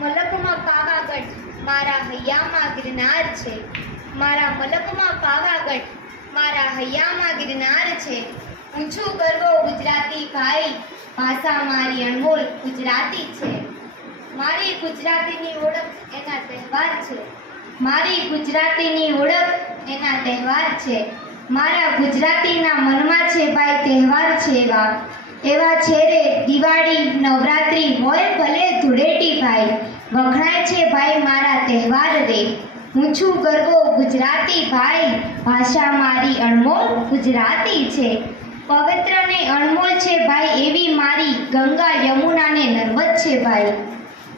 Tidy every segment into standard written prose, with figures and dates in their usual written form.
મલકમાં પાવાગઢ મારા હૈયામાં ગિરનાર છે. મારા મલકમાં પાવાગઢ મારા હૈયામાં ગિરનાર છે. ઊંચું ગરવો ગુજરાતી ભાઈ, ભાષા મારી અણમોલ ગુજરાતી છે. મારી ગુજરાતીની ઓળખ એના તહેવાર છે. મારી ગુજરાતીની ઓળખ એના તહેવાર છે. મારા ગુજરાતીના મનમાં છે ભાઈ તહેવાર છે એવા છે રે દિવાળી નવરાત્રી હોય ભલે ધૂળેટી ભાઈ, વખણાય છે ભાઈ મારા તહેવાર રે. હું છું ગરવો ગુજરાતી ભાઈ, ભાષા મારી અણમોલ ગુજરાતી છે. પવિત્ર ને અણમોલ છે ભાઈ એવી મારી ગંગા યમુના ને નર્મદ છે ભાઈ.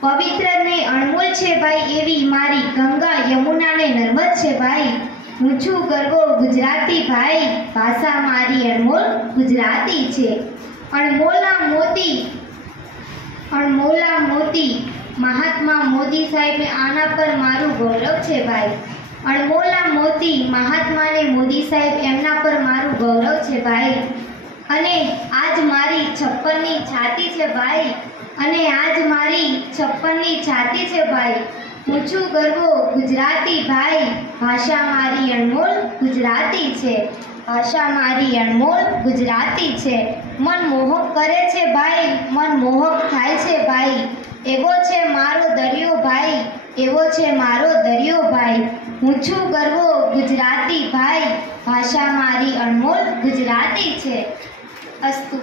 પવિત્ર ને અણમોલ છે ભાઈ એવી મારી ગંગા યમુના ને નર્મદ છે ભાઈ. હું છું ગરવો ગુજરાતી ભાઈ, ભાષા મારી અણમોલ ગુજરાતી છે. અણમોલા મોતી મહાત્મા મોદી સાહેબ આના પર મારું ગૌરવ છે ભાઈ. અણમોલા મોતી મહાત્માને મોદી સાહેબ એમના પર મારું ગૌરવ છે ભાઈ. અને આજ મારી 56ની છાતી છે ભાઈ. અને આજ મારી 56ની છાતી છે ભાઈ. હું છું ગરવો ગુજરાતી ભાઈ, ભાષા મારી અણમોલ ગુજરાતી છે. ભાષા મારી અણમોલ ગુજરાતી છે. મન મોહક કરે છે ભાઈ, મન મોહક થાય છે ભાઈ. એવો છે મારો દરિયો ભાઈ, એવો છે મારો દરિયો ભાઈ. હું છું ગરવો ગુજરાતી ભાઈ, ભાષા મારી અણમોલ ગુજરાતી છે. અસ્તુ.